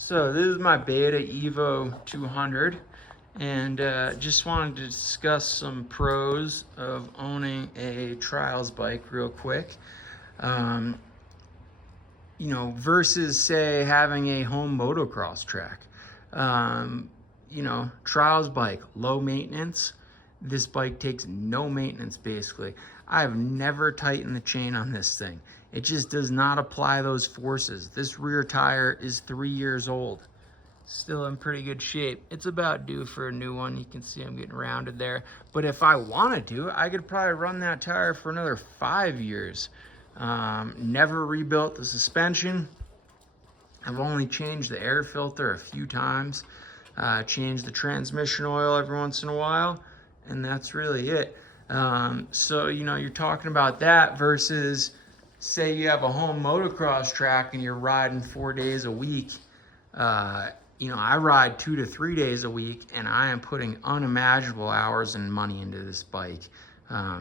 So this is my Beta Evo 200, and just wanted to discuss some pros of owning a trials bike real quick. Um, versus say having a home motocross track. Trials bike, low maintenance. This bike takes no maintenance basically. I have never tightened the chain on this thing. It just does not apply those forces. This rear tire is 3 years old. Still in pretty good shape. It's about due for a new one. You can see I'm getting rounded there. But if I wanted to, I could probably run that tire for another 5 years. Never rebuilt the suspension. I've only changed the air filter a few times. Changed the transmission oil every once in a while. And that's really it. You're talking about that versus, say you have a home motocross track and you're riding 4 days a week. I ride 2 to 3 days a week, and I am putting unimaginable hours and money into this bike.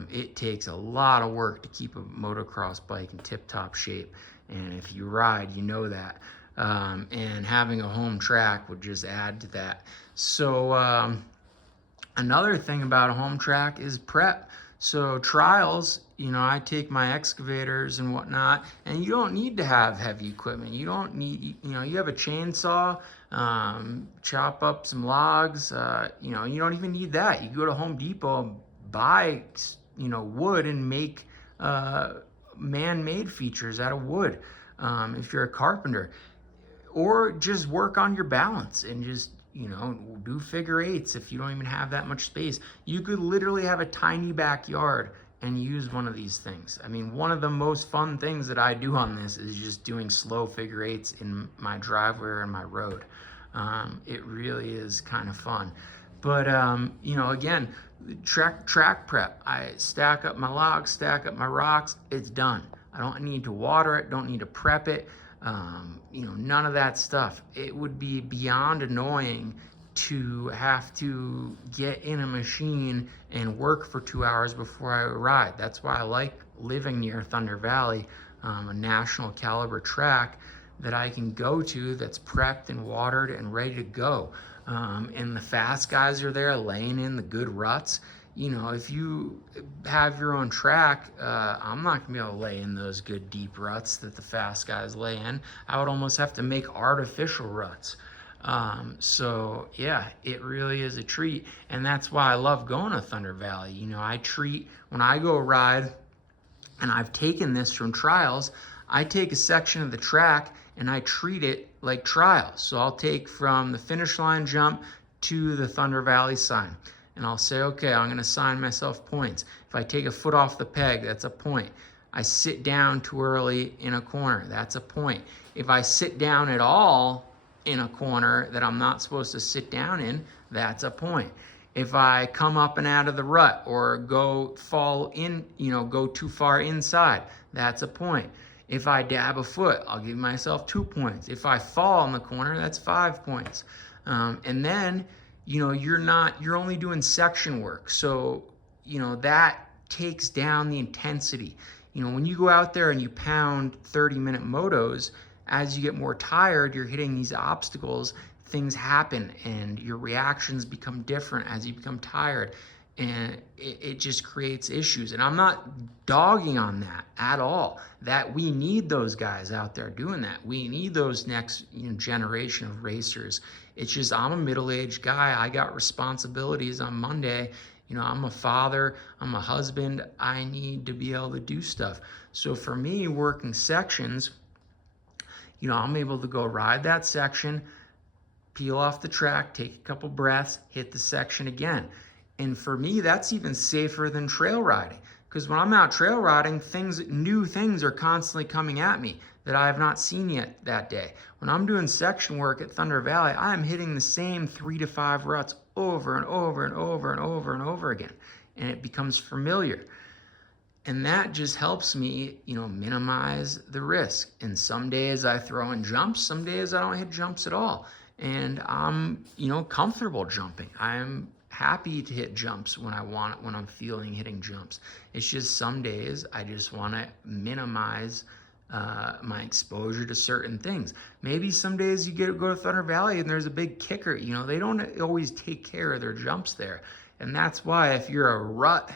It takes a lot of work to keep a motocross bike in tip-top shape, and if you ride, you know that. And having a home track would just add to that. So another thing about a home track is prep. So trials, I take my excavators and whatnot, and you don't need to have heavy equipment. You don't need, you have a chainsaw, chop up some logs, you don't even need that. You go to Home Depot, buy, wood and make man-made features out of wood if you're a carpenter. Or just work on your balance and just do figure eights if you don't even have that much space. You could literally have a tiny backyard and use one of these things. I mean, one of the most fun things that I do on this is just doing slow figure eights in my driveway or in my road. It really is kind of fun. But, again, track prep. I stack up my logs, stack up my rocks, it's done. I don't need to water it, don't need to prep it. None of that stuff. It would be beyond annoying to have to get in a machine and work for 2 hours before I ride. That's why I like living near Thunder Valley, a national caliber track that I can go to that's prepped and watered and ready to go. And the fast guys are there laying in the good ruts. If you have your own track, I'm not gonna be able to lay in those good deep ruts that the fast guys lay in. I would almost have to make artificial ruts. So yeah, it really is a treat. And that's why I love going to Thunder Valley. I treat, when I go ride, and I've taken this from trials, I take a section of the track and I treat it like trials. So I'll take from the finish line jump to the Thunder Valley sign. And I'll say, okay, I'm gonna assign myself points. If I take a foot off the peg, that's a point. I sit down too early in a corner, that's a point. If I sit down at all in a corner that I'm not supposed to sit down in, that's a point. If I come up and out of the rut or go too far inside, that's a point. If I dab a foot, I'll give myself 2 points. If I fall in the corner, that's 5 points. And then, you're only doing section work. So, that takes down the intensity. When you go out there and you pound 30-minute motos, as you get more tired, you're hitting these obstacles, things happen and your reactions become different as you become tired. And it just creates issues. And I'm not dogging on that at all. That we need those guys out there doing that. We need those next generation of racers. It's just I'm a middle-aged guy. I got responsibilities on Monday. I'm a father, I'm a husband. I need to be able to do stuff. So for me, working sections, I'm able to go ride that section, peel off the track, take a couple breaths, hit the section again. And for me, that's even safer than trail riding. Because when I'm out trail riding, new things are constantly coming at me that I have not seen yet that day. When I'm doing section work at Thunder Valley, I am hitting the same 3 to 5 ruts over and over and over and over and over again. And it becomes familiar. And that just helps me, minimize the risk. And some days I throw in jumps, some days I don't hit jumps at all. And I'm, comfortable jumping. I'm happy to hit jumps when I'm feeling hitting jumps. It's just some days I just want to minimize my exposure to certain things. Maybe some days you go to Thunder Valley and there's a big kicker. You know, they don't always take care of their jumps there. And that's why if you're a rut,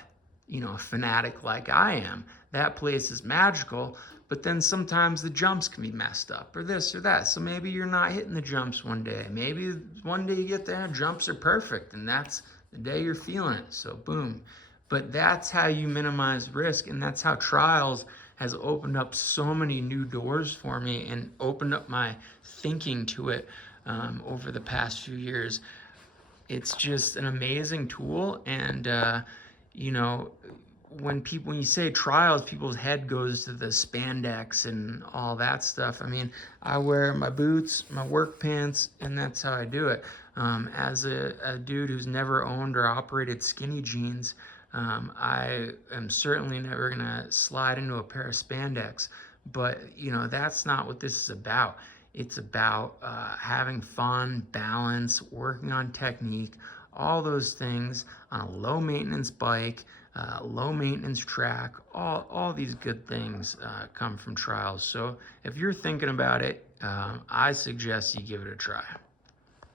you know, fanatic like I am, that place is magical, but then sometimes the jumps can be messed up or this or that. So maybe you're not hitting the jumps one day. Maybe one day you get there and jumps are perfect and that's the day you're feeling it. So boom. But that's how you minimize risk, and that's how trials has opened up so many new doors for me and opened up my thinking to it over the past few years. It's just an amazing tool, and you know, when you say trials, people's head goes to the spandex and all that stuff. I mean, I wear my boots, my work pants, and that's how I do it. As a dude who's never owned or operated skinny jeans, I am certainly never gonna slide into a pair of spandex, but you know, that's not what this is about. It's about having fun, balance, working on technique, all those things on a low maintenance bike, low maintenance track. All these good things come from trials. So if you're thinking about it, I suggest you give it a try.